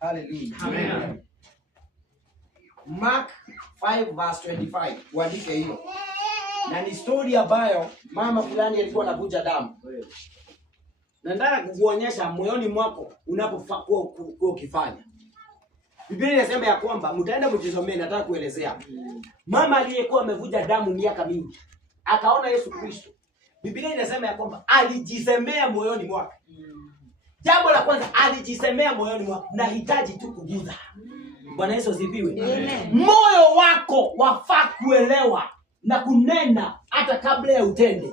Hallelujah. Amen. Mark 5:25. Uandike hiyo. Na ni story ambayo mama fulani alikuwa anavuja damu. Nataka kukuonyesha moyoni mwako unapofaa kuwa ukifanya. Biblia inasema ya kwamba mtaenda mjisomee, nataka kuelezea. Mama aliyekuwa amevuja damu miaka mingi akaona Yesu Kristo. Biblia inasema ya kwamba alijisemea moyoni mwake. Jambo la kwanza alijisemea moyoni mwake, nahitaji tu kuguza. Bwana Yesu asifiwe. Moyo wako wafaa kuelewa na kunena hata kabla ya utende.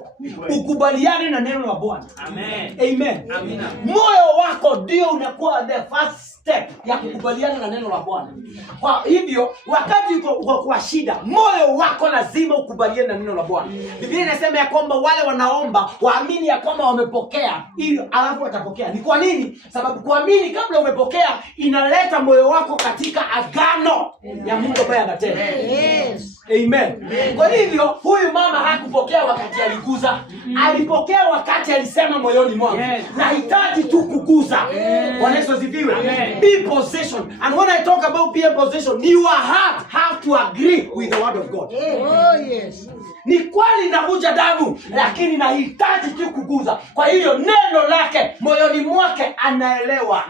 Ukubaliane na neno la Bwana. Amen. Amen. Amina. Moyo wako ndio unakuwa the first step ya kukubaliana na neno la Bwana. Kwa hivyo wakati uko kwa shida, moyo wako lazima ukubaliane na neno la Bwana. Biblia inasema ya kwamba wale wanaomba waamini ya kwamba wamepokea ili alafu watapokea. Ni kwa nini? Sababu kuamini kabla umepokea inaleta moyo wako katika agano ya Mungu ambaye anatenda. Yes. Amen. Kwa hivyo huyu mama hakupokea wakati aliguza, alipokea wakati alisema moyoni mwake, nahitaji tu kuguza. Bwana Yesu asifiwe. Be possession. And when I talk about be possession, your heart have to agree with the word of God. Oh yes. Ni kweli navuja damu, lakini nahitaji tu kuguza. Kwa hiyo neno lake moyoni mwake anaelewa.